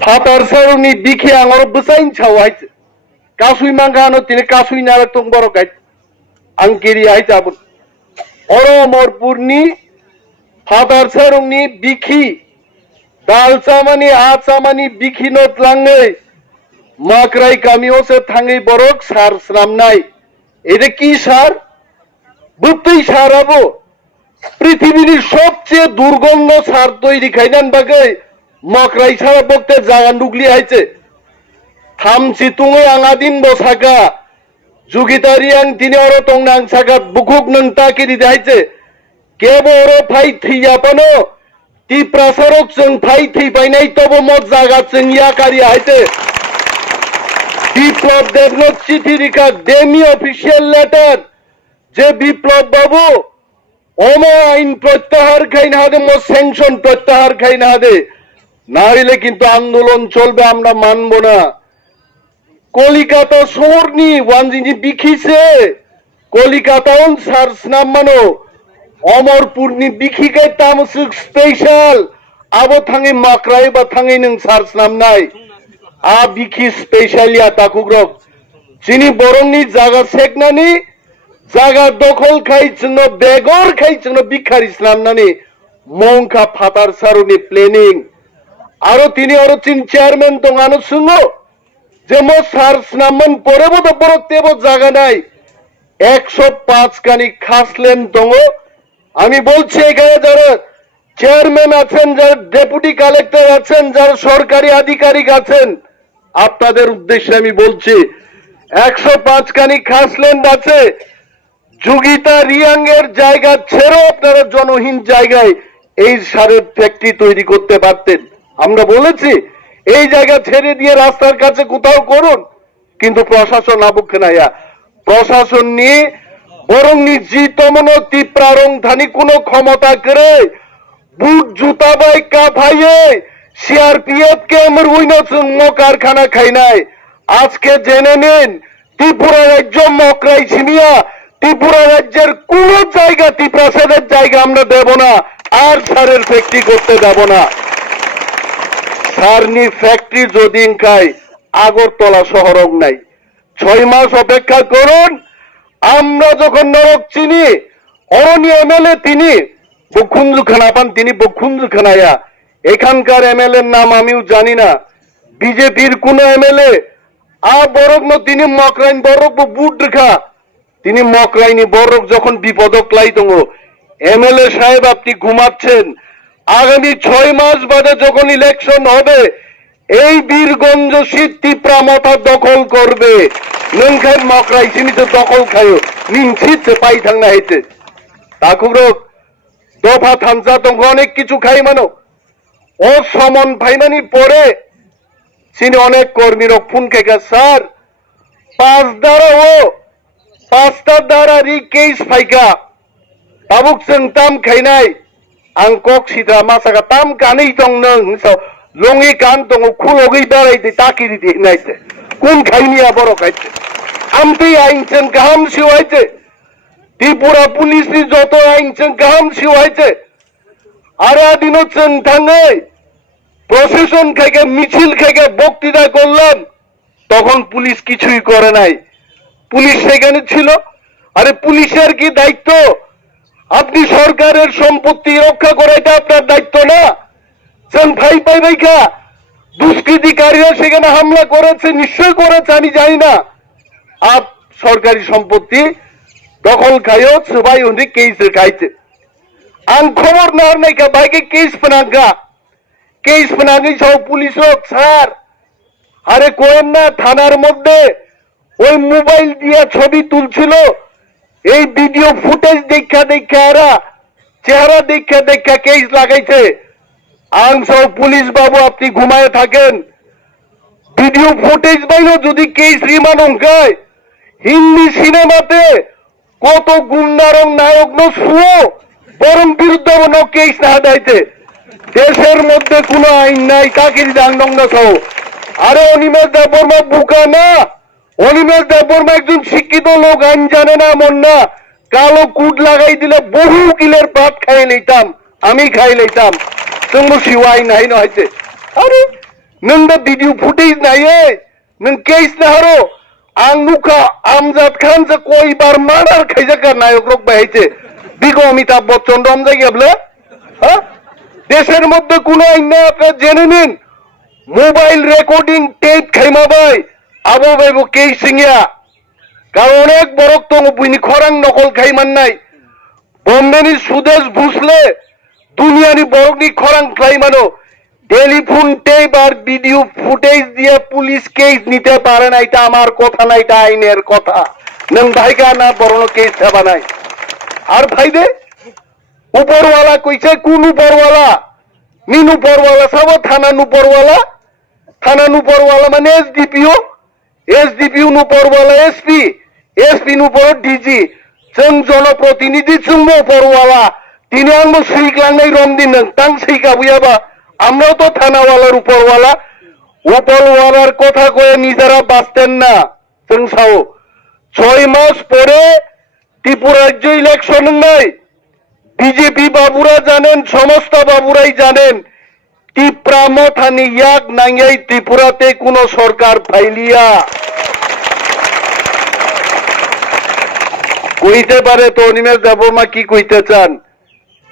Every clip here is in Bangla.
Fatar saruni dikhi angor besain chawait. Kasui mangano tine kasui narak tong borokait. Angkiri ai cabut. Oro morpurni fatar saruni dikhi. Dal samani at samani dikhi not langai. Makrai kamio se thangai borok sar sramnai. Ede ki sar? Buttui sarabo. পৃথিবীর সবচেয়ে দুর্গন্ধ সার তৈরি খাইনান বাগে মকরাই সারা বকতে জাগা নুগলি হাইছে থামছি তুঙে আঙাদিন বসাকা যুগিতারিয়াং তিনি অর টংনাং সাগাত বুকুক নং তাকিরি হাইছে কেবো অর ফাই থিয়া পানো তি প্রাসারক जों ফাই থি পাইনাই তব মত জাগা जों ইয়াকারি হাইছে বিপ্লব দেবনাথ চিঠি লিখা ডেমি অফিসিয়াল লেটার যে বিপ্লব বাবু ওমো আইন প্রত্যাহার খাই না দে মো স্যাংশন প্রত্যাহার খাই না দে না হইলে কিন্তু আন্দোলন চলবে আমরা মানব না কলিকাতা শহরনি ওয়ানজিনি বিখিছে কলিকাতাও সার্স নাম মানো অমরপুরনি বিখিকাই তামসুক স্পেশাল আবো থাঙ্গি মাকরাই বা থাঙ্গি নং সার্স নাম নাই আ বিখি স্পেশালিয়া তাকুগ্রক চিনি বরংনি জায়গা সেকনানি জায়গা দখল খাইছিল বেগর খাইছিল বিখার ইসলাম নানি মংকা ফাতার সারুনি প্ল্যানিং আরো তিনি আরো চিন চেয়ারম্যান দঙানো শুনো যে মো সার্স নামন পরে বদ পরতেব জায়গা নাই 105 কানি খাসলেন দঙ আমি বলছি এখানে যারা চেয়ারম্যান আছেন যারা ডেপুটি কালেক্টর আছেন যারা সরকারি আধিকারিক আছেন আপনাদের উদ্দেশ্যে আমি বলছি 105 কানি খাসল্যান্ড আছে যুগিতা রিয়াংয়ের জায়গা ছেড়ে আপনারা জনহীন জায়গায় এই সারের ফ্যাক্টরি তৈরি করতে পারতেন আমরা বলেছি এই জায়গা ছেড়ে দিয়ে রাস্তার কাছে কোথাও করুন কিন্তু প্রশাসন আবুক নাইয়া প্রশাসন নিয়ে বরং নিজিতমন তীব্রারং ধানি কোনো ক্ষমতা করে বুট জুতা বাই কা ভাইয়ে সিআরপিএফ কে আমার উইনসং মো কারখানা খাই নাই আজকে জেনে নিন ত্রিপুরা রাজ্য মকরাই ছিমিয়া ত্রিপুরা রাজ্যের কোন জায়গা ত্রিপ্রাসাদের জায়গা আমরা দেব না আর সারের ফ্যাক্টরি করতে দেব না সারনি ফ্যাক্টরি যদি খাই আগরতলা শহরও নাই 6 মাস অপেক্ষা করুন আমরা যখন নরক চিনি অরণি এমএলএ তিনি বখুন্দ্র খানা পান তিনি বখুন্দ্র খানায়া এখানকার এমএলএ এর নাম আমিও জানি না বিজেপির কোন এমএলএ আ বরক তিনি মকরাইন বরক বুট রেখা তিনি মকরাইনি বরক যখন বিপদক লাই দङ এমএলএ সাহেব আপনি ঘুমাচ্ছেন আগামী 6 মাস বাদে যখন ইলেকশন হবে এই বীরগঞ্জ সিট ত্রিপুরা মথা দখল করবে নংখাই মকরাই সিমিতে দখল খায়ো নিশ্চিত পাই থাংনা হইছে তাকুরক দফা থানসা দङ অনেক কিছু খাই মানো ও সমন ভাইমানি পরে সিনি অনেক কর্মীর ফোন খেকা স্যার 5 দ্বারা ও 5টা দ্বারা রি কেস ফাইকা তাবুক जों তাম খাইনাই আং কক সিদা মাসাকা তাম কাनै দং নং লঙি কান দङ খুলগै বেড়াইতে তাকিরি দিনাইতে কোন খাইনিয়া বড় খাইতে আমতি আইনছেন গাহাম সিওয়াইতে ত্রিপুরা পুলিশনি যত আইনছেন গাহাম সিওয়াইতে আরে দিনও जों থাঙ্গै প্রশাসন থেকে মিছিল থেকে বক্তৃতা করলাম তখন পুলিশ কিছুই করে নাই পুলিশ সেখানে ছিল আরে পুলিশের কি দায়িত্ব আপনি সরকারের সম্পত্তি রক্ষা করা এটা আপনার দায়িত্ব না जों ভাই পাই ভাইকা দুষ্কৃতিকারীরা সেখানে হামলা করেছে নিশ্চয় করেছে আমি জানি না আপ সরকারি সম্পত্তি দখল খায়ো সবাই উনি কেস খাইছে আং খবর না নাইকা বাইকে কেস পেনাঙ্গি সব পুলিশ হোক স্যার আরে কোয়েন না থানার মধ্যে ওই মোবাইল দিয়ে ছবি তুলছিল এই ভিডিও ফুটেজ দেখা এরা চেহারা দেখা কেস লাগাইছে আং সব পুলিশ বাবু আপনি ঘুমায় থাকেন ভিডিও ফুটেজ বাইলো যদি কেস রিমান্ড হয় হিন্দি সিনেমাতে কত গুন্ডারং নায়ক ন শুও বরং বিরুদ্ধে কেস না দাইতে দেশের মধ্যে কোনো আইন নাই কাকিরি ডাংডং না সহ আরে অনিমেষ দেববর্মা বুকা না অনিমেষ দেববর্মা একজন শিক্ষিত লোক আইন জানে না এমন না কালো কুট লাগাই দিলে বহু কিলের ভাত খাই লইতাম আমি খাই লইতাম जोंबो सिवाय नाय न हायते अरे नोंदा भिडिअ फुटेज नायो नों केस ना हारो आं नुखा आमजाद खान से कई बार मार्डार खाइजाका नायक रक बाहायते बिगो अमिताभ बच्चन रम जायगायाबले হ্যাঁ দেশের মধ্যে কোনো আইন না আপনারা জেনে নিন মোবাইল রেকর্ডিং টেপ খাইমাবাই আবো বাইবো কেই সিংয়া কারণ অনেক বড় তো বুইনি খরাং নকল খাইমান নাই বম্বেনি সুদেশ ভুসলে দুনিয়ানি বড়নি খরাং খাইমানো টেলিফোন টেপ আর ভিডিও ফুটেজ দিয়ে পুলিশ কেস নিতে পারে না এটা আমার কথা না এটা আইনের কথা নং ভাইকা না বড় কেস ছাবা নাই আর ভাই দে উপরওয়ালা কইছে কোন উপরওয়ালা মিন উপরওয়ালা সব থানা উপরওয়ালা মানে এসডিপিও উপরওয়ালা এসপি উপর ডিজি जों জনপ্রতিনিধি जों উপরওয়ালা তিনি আঙ্গো সেইগ্লাংনাই রমদিন তাং সেইকা বুয়াবা আমরাও তো থানাওয়ালার উপরওয়ালার কথা কয়ে নিজেরা বাঁচতেন না जों সাও 6 মাস পরে ত্রিপুরা রাজ্য ইলেকশন নাই বিজেপি বাবুরা জানেন সমস্ত বাবুরাই জানেন ত্রিপুরা মথানি ইয়াক নাঙ্গাই ত্রিপুরাতে কোন সরকার ফাইলিয়া কইতে পারে তো নিমেষ দেবমা কি কইতে চান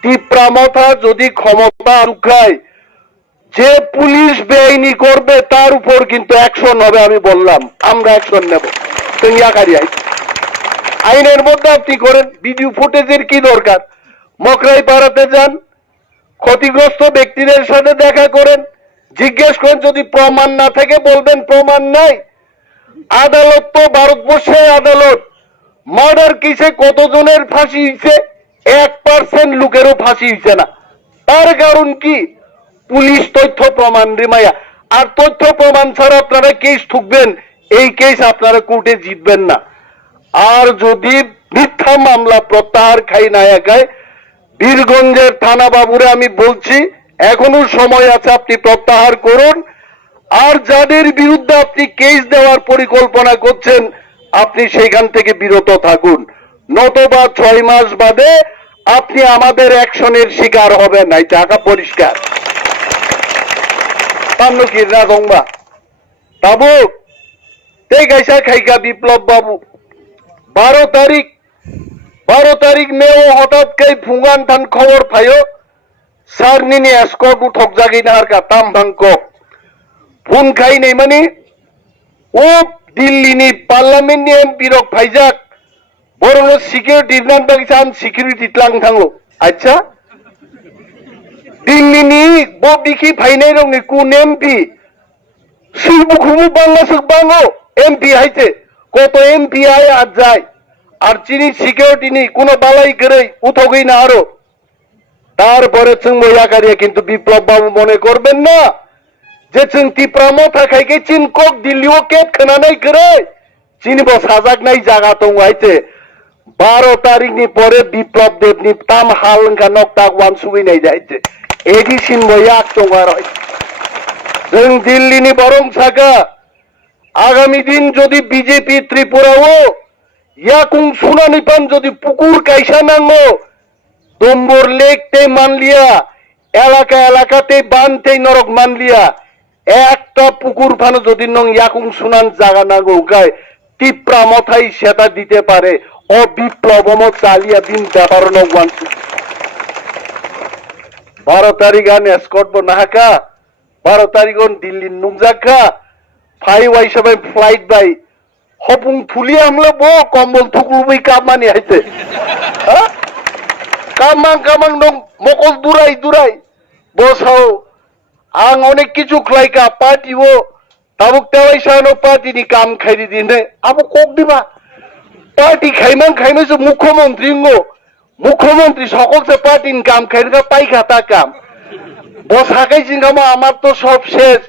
ত্রিপুরা মথা যদি ক্ষমতা রুখায় যে পুলিশ বেআইনি করবে তার উপর কিন্তু অ্যাকশন হবে আমি বললাম আমরা অ্যাকশন নেব ইয়াকারি আইনের মধ্যে আপনি করেন ভিডিও ফুটেজের কি দরকার মকরাই পাড়াতে যান ক্ষতিগ্রস্ত ব্যক্তিদের সাথে দেখা করেন জিজ্ঞেস করেন যদি প্রমাণ না থাকে বলবেন প্রমাণ নাই আদালত তো ভারতবর্ষের আদালত মার্ডার কেসে কতজনের ফাঁসি হয়েছে 1% লোকেরও ফাঁসি হয়েছে না তার কারণ কি পুলিশ তথ্য প্রমাণ রিমায়া আর তথ্য প্রমাণ ছাড়া আপনারা কেস ঠুকবেন এই কেস আপনারা কোর্টে জিতবেন না আর যদি মিথ্যা মামলা প্রত্যাহার খাই না একাই বীরগঞ্জের থানা বাবুরে আমি বলছি এখনো সময় আছে আপনি প্রত্যাহার করুন আর যাদের বিরুদ্ধে আপনি কেস দেওয়ার পরিকল্পনা করছেন আপনি সেখান থেকে বিরত থাকুন নতবা 6 মাস বাদে আপনি আমাদের অ্যাকশনের শিকার হবেন না টাকা পরিষ্কার পান্নু কিরনা গংবা তাবুক তে গাইসা খাইকা বিপ্লব বাবু 12 তারিখ মেও হঠাৎ কে ফুঙ্গান থান খবর পাইও সারনিনি এসকট উঠক জাগি নাহার কা তাম ভাঙ্ক ফোন খাই নাই মানে ও দিল্লিনি পার্লামেন্টনি এমপি রক ফাইজাক বরং সিকিউরিটি নাম বাগিছে আম সিকিউরিটি ত্লাং থাঙ্গো আচ্ছা দিল্লিনি ব বিকি ফাইনাই রংনি কোন এমপি শিবুখুমু বাংলাদেশ বাঙ্গো এমপি হাইছে কত এমপি আয় আজ যায় আর চিনি সিকিউরিটি নি কোনো বালাই করে উঠোগই না আরো তারপরে চুঙ্গিয়া কিন্তু বিপ্লব বাবু মনে করবেন না যে চিন ত্রিপুরা মথা খাইকে চিন কক দিল্লিও কেপ খানা নাই করে চিনি বস হাজাক নাই জায়গা তো আইছে 12 তারিখ নি পরে বিপ্লব দেব নি তাম হালঙ্কা নকটাক ওয়ান সুই নাই যাইছে এডিসিন বইয়াক তোমার হয় जों दिल्लीनि बरं साका आगामी दिन যদি বিজেপি ত্রিপুরাও ইয়াকুং সুনানি পান যদি পুকুর কাইসা নাঙ্গো দম্বর লেকতে মানলিয়া এলাকাতে বানতে নরক মানলিয়া একটা পুকুর ফানো যদি নং ইয়াকুং সুনান জাগা নাঙ্গো গায় ত্রিপুরা মথাই সেটা দিতে পারে ও বিপ্লবম চালিয়া দিন ব্যাপার নগওয়ান 12 তারিখ আন এসকট নাহাকা 12 তারিখ দিল্লি নুংজাকা ফাই ওয়াই সবাই ফ্লাইট বাই হপুং ফুলি আমলে বো কম্বল থুকলুবই কামানি আইতে কামাং নং মকল দুরাই বসাও আং অনেক কিছু খাইকা পার্টি ও তাবুক তেওয়াই সানো পার্টি নি কাম খাইদি দিনে আবু কক দিবা পার্টি খাইমাংসে মুখ্যমন্ত্রী সকল সে পার্টি কাম খাইকা পাইখাতা কাম বস হাকাই চিন্তামা আমার তো সব শেষ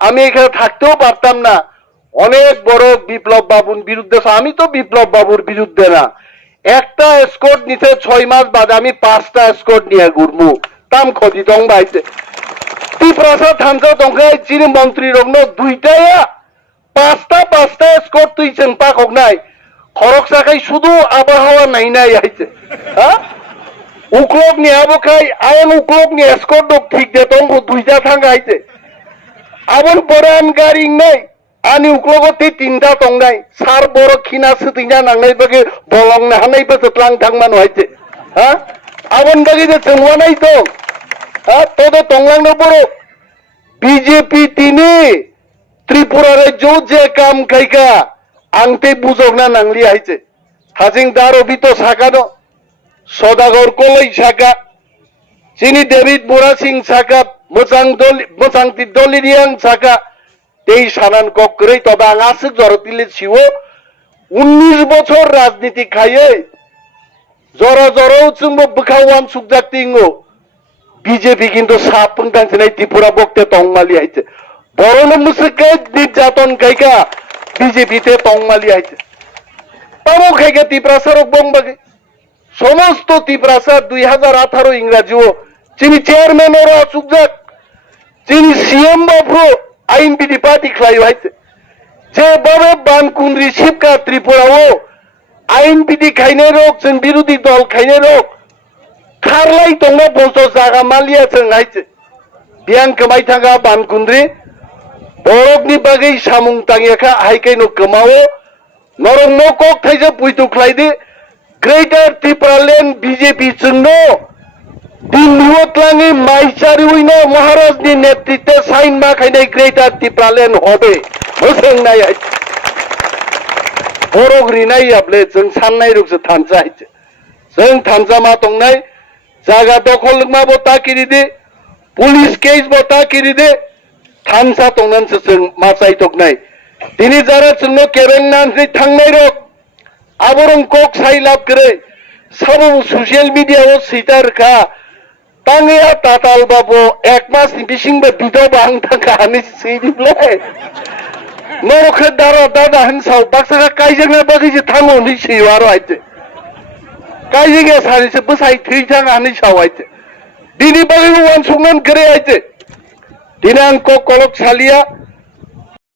আমি এখানে থাকতেও পারতাম না অনেক বড় বিপ্লব বাবুর বিরুদ্ধে আমি তো বিপ্লব বাবুর বিরুদ্ধে না একটা এসকর্ট নিতে 6 মাস বাদে আমি 5টা এসকর্ট নিয়ে ঘুরমু তাম ক্ষতি দং বাইতে ত্রিপ্রাসা থানসা দংখাই চিনি মন্ত্রী রগ্ন 2টা 5টা এসকর্ট তুই চেংপা কক নাই খরক সাকাই শুধু আবহাওয়া নাই আইছে হ্যাঁ uklok ni abo kai ayan uklok ni escort dok thik de tong ko duita thanga haite abon boran garing nai ani uklogo te tinta tong nai sar boro khina sutinja nangnai bage bolong na hanai ba tlang thangman haite ha abon bage je chungwa nai to ha to de tonglang no boro BJP tini Tripura re jo je kam kaika angte bujokna nangli haite hajing daro bito sakano Sodagor kolai saka sini David Bora Singh saka mojang ti doliriang saka tei sanan kokrei toba angasik jorotile siwo 19 বছর রাজনীতি খাইয়ে জরা জরাও চুংবো বখাওয়ান সুকজাক তিঙ্গো বিজেপি কিন্তু সাপং কানসিনাই ত্রিপুরা বকতে তংমালি আইছে বড়ন মুসকে নির্যাতন কাইকা বিজেপিতে তংমালি আইছে তামো খাইকা ত্রিপুরা সরক বংবাগে সমস্ত ত্রিপুরাসার 2018 ইংরাজিও যিনি চেয়ারম্যানের সুকজাক যিনি সিএম বাফ্রো আইন বিধি পার্টি খাই হয়েছে যেভাবে বানকুন্দ্রি শিবকা ত্রিপুরাও আইন বিধি খাইনে রোগ जों বিরোধী দল খাইনে রোগ খারলাই তোমরা বলছো জায়গা মালিয়া जों হাইছে বিয়াং কমাই থাকা বানকুন্দ্রি বরকনি বাগै সামুং তাঙ্গিয়াখা হাইকাইনো কমাও নরং নকক থাইছে পুইতু খাইদে গ্রেটার ত্রিপুরাল্যান্ড বিজেপি जोंनो দিল্লিওতলাঙে মাইচারি উইনা মহারাজনি নেতৃত্বে সাইন মা খাইনাই গ্রেটার ত্রিপুরাল্যান্ড হবে হোসেন নাই বরগরি নাই আবলে जों সাননাই রুকছে থানসা আইছে जों থানসা মা তংনাই জায়গা দখল মাবো তাকিরিদে পুলিশ কেস বো তাকিরিদে থানসা তংনানসে जों মাসাই তকনাই তিনি যারা जोंनो কেবেন নানসি থাংনাই রক আবরং কক সাইলাপ করে সাবো সোশ্যাল মিডিয়াও সিটার খা তাঙ্গিয়া তাতাল বাবু এক মাস বিসিংবে বিদ বাং থাকা হানি সিদিবলে নরখে দারা দাদা হিনসাও বাক্সাকা কাইজেংনা বাগিছে থামো নি সিওয়ারো আইতে কাইজেংয়া সারিছে বসাই থৈথাং হানি সাও আইতে দিনি বাগি ওয়ান সুংনান করে আইতে দিনাং কক কলক সালিয়া